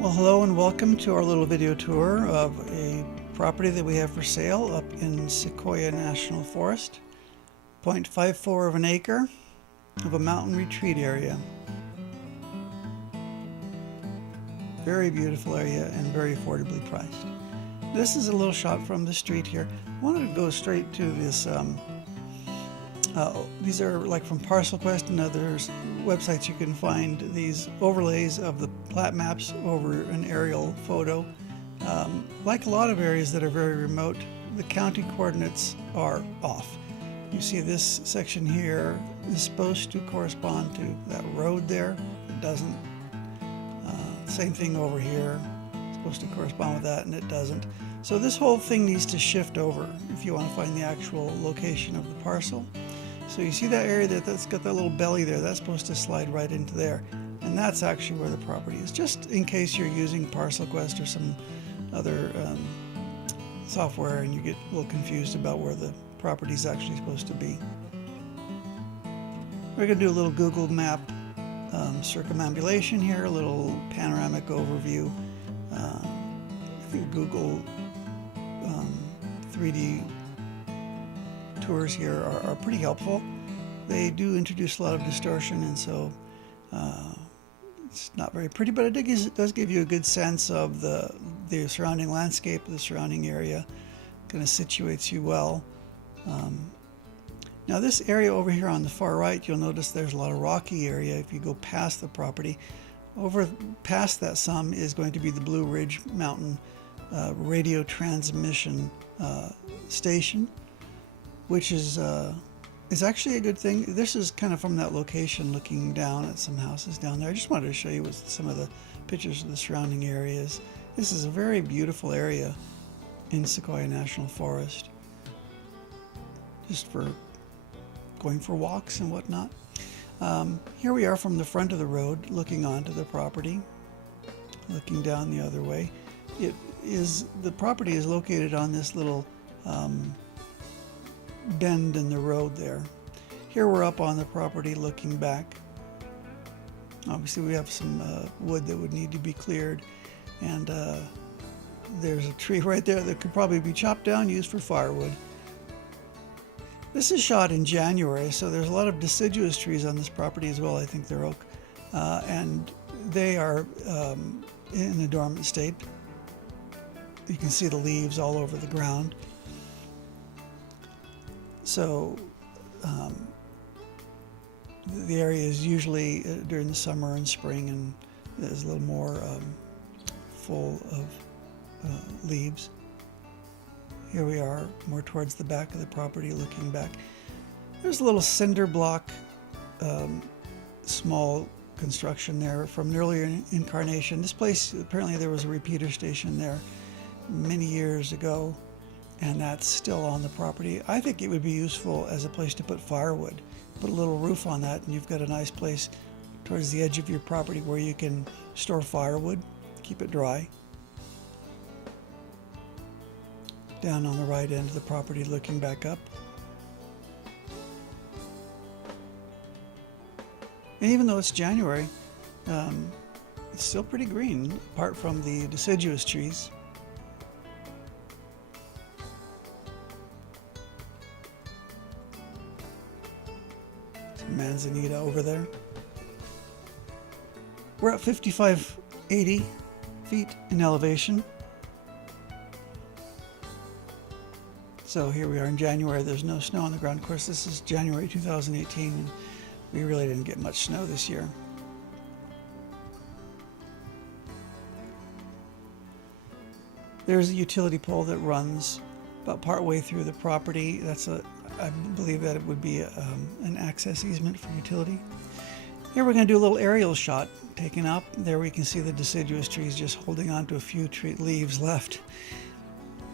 Well, hello and welcome to our little video tour of a property that we have for sale up in Sequoia National Forest. 0.54 of an acre of a mountain retreat area. Very beautiful area and very affordably priced. This is a little shot from the street here. I wanted to go straight to this. These are like from Parcel Quest and others websites. You can find these overlays of the plat maps over an aerial photo. Like a lot of areas that are very remote, the county coordinates are off. You see this section here is supposed to correspond to that road there. It doesn't. Same thing over here. It's supposed to correspond with that, and it doesn't. So this whole thing needs to shift over if you want to find the actual location of the parcel. So you see that area that's got that little belly there, that's supposed to slide right into there. And that's actually where the property is, just in case you're using Parcel Quest or some other software and you get a little confused about where the property is actually supposed to be. We're going to do a little Google map circumambulation here, a little panoramic overview. I think Google 3D tours here are pretty helpful. They do introduce a lot of distortion, and so it's not very pretty, but it does give you a good sense of the surrounding landscape, the surrounding area. Kind of situates you well. Now this area over here on the far right, you'll notice there's a lot of rocky area. If you go past the property, over past that some is going to be the Blue Ridge Mountain radio transmission station, which is actually a good thing. This is kind of from that location looking down at some houses down there. I just wanted to show you with some of the pictures of the surrounding areas. This is a very beautiful area in Sequoia National Forest, just for going for walks and whatnot. Here we are from the front of the road looking onto the property, looking down the other way. The property is located on this little bend in the road there. Here we're up on the property looking back. Obviously we have some wood that would need to be cleared, and there's a tree right there that could probably be chopped down, used for firewood. This is shot in January, so there's a lot of deciduous trees on this property as well. I think they're oak, and they are in a dormant state. You can see the leaves all over the ground. So the area is usually during the summer and spring, and is a little more full of leaves. Here we are more towards the back of the property looking back. There's a little cinder block small construction there from an earlier incarnation. This place, apparently there was a repeater station there many years ago, and that's still on the property. I think it would be useful as a place to put firewood. Put a little roof on that, and you've got a nice place towards the edge of your property where you can store firewood, keep it dry. Down on the right end of the property looking back up. And even though it's January, it's still pretty green, apart from the deciduous trees. Manzanita over there. We're at 5,580 feet in elevation. So here we are in January. There's no snow on the ground. Of course, this is January 2018, and we really didn't get much snow this year. There's a utility pole that runs about partway through the property. I believe that it would be an access easement for utility. Here we're going to do a little aerial shot taken up. There we can see the deciduous trees just holding on to a few leaves left.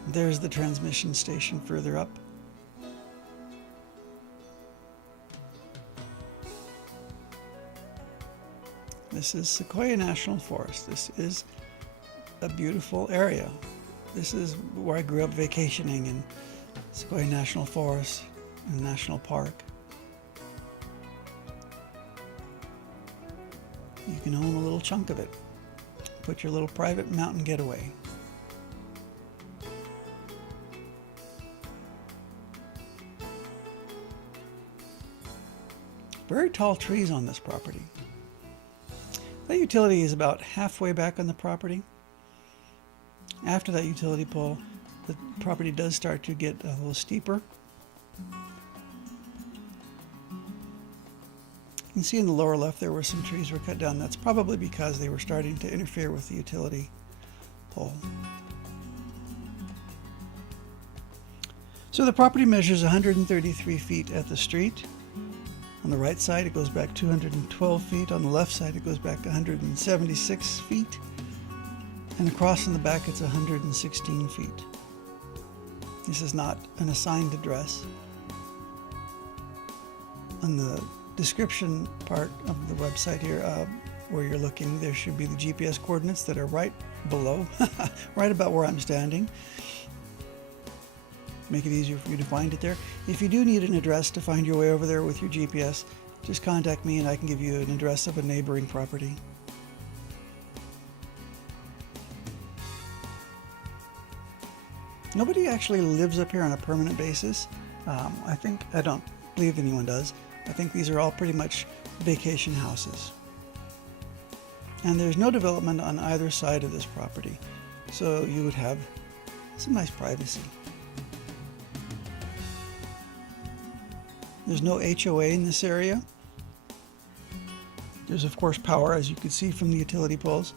There's the transmission station further up. This is Sequoia National Forest. This is a beautiful area. This is where I grew up vacationing, in Sequoia National Forest and National Park. You can own a little chunk of it. put your little private mountain getaway. Very tall trees on this property. That utility is about halfway back on the property. After that utility pole, the property does start to get a little steeper. You can see in the lower left there were some trees were cut down. That's probably because they were starting to interfere with the utility pole. So the property measures 133 feet at the street. On the right side, it goes back 212 feet. On the left side, it goes back 176 feet. And across in the back, it's 116 feet. This is not an assigned address. On the description part of the website here, where you're looking, there should be the GPS coordinates that are right below, right about where I'm standing. Make it easier for you to find it there. If you do need an address to find your way over there with your GPS, just contact me and I can give you an address of a neighboring property. Nobody actually lives up here on a permanent basis. I don't believe anyone does. I think these are all pretty much vacation houses. And there's no development on either side of this property, so you would have some nice privacy. There's no HOA in this area. There's of course power, as you can see from the utility poles,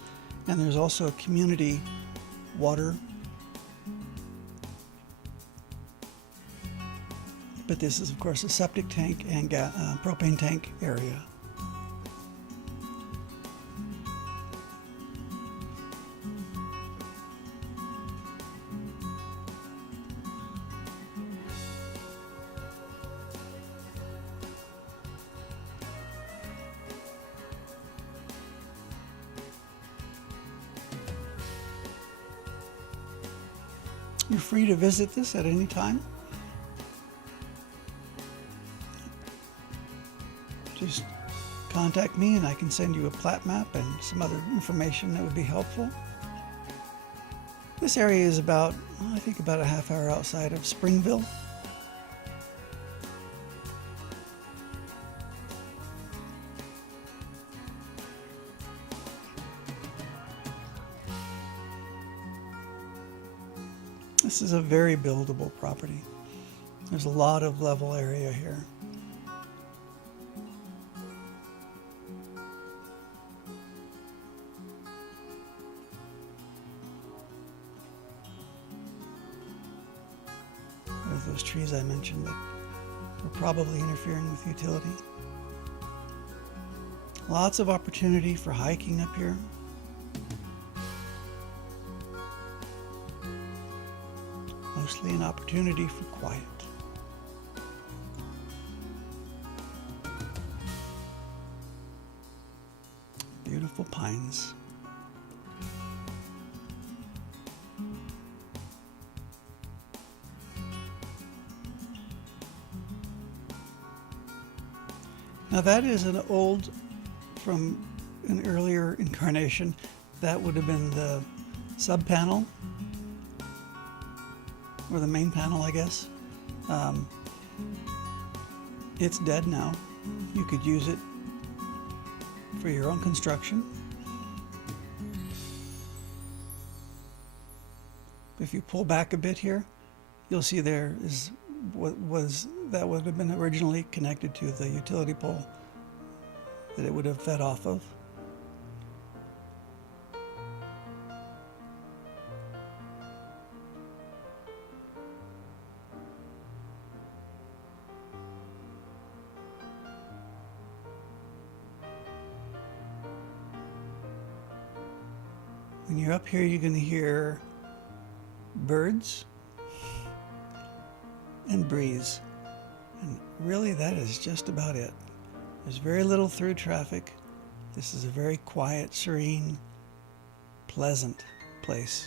and there's also community water. But this is of course a septic tank and propane tank area. You're free to visit this at any time. Just contact me and I can send you a plat map and some other information that would be helpful. This area is about, I think about a half hour outside of Springville. This is a very buildable property. There's a lot of level area here. There's those trees I mentioned that were probably interfering with utility. Lots of opportunity for hiking up here. Mostly an opportunity for quiet. Beautiful pines. Now that is an old, from an earlier incarnation, that would have been the sub panel. Or the main panel, I guess. It's dead now. You could use it for your own construction. If you pull back a bit here, you'll see there is that would have been originally connected to the utility pole that it would have fed off of. When you're up here, you're going to hear birds and breeze. And really, that is just about it. There's very little through traffic. This is a very quiet, serene, pleasant place.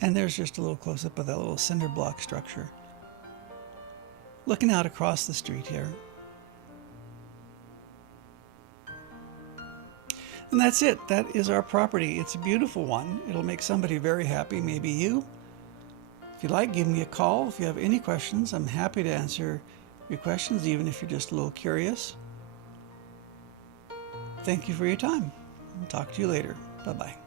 And there's just a little close-up of that little cinder block structure. Looking out across the street here. And that's it. That is our property. It's a beautiful one. It'll make somebody very happy, maybe you. If you like, give me a call. If you have any questions, I'm happy to answer your questions, even if you're just a little curious. Thank you for your time. I'll talk to you later. Bye-bye.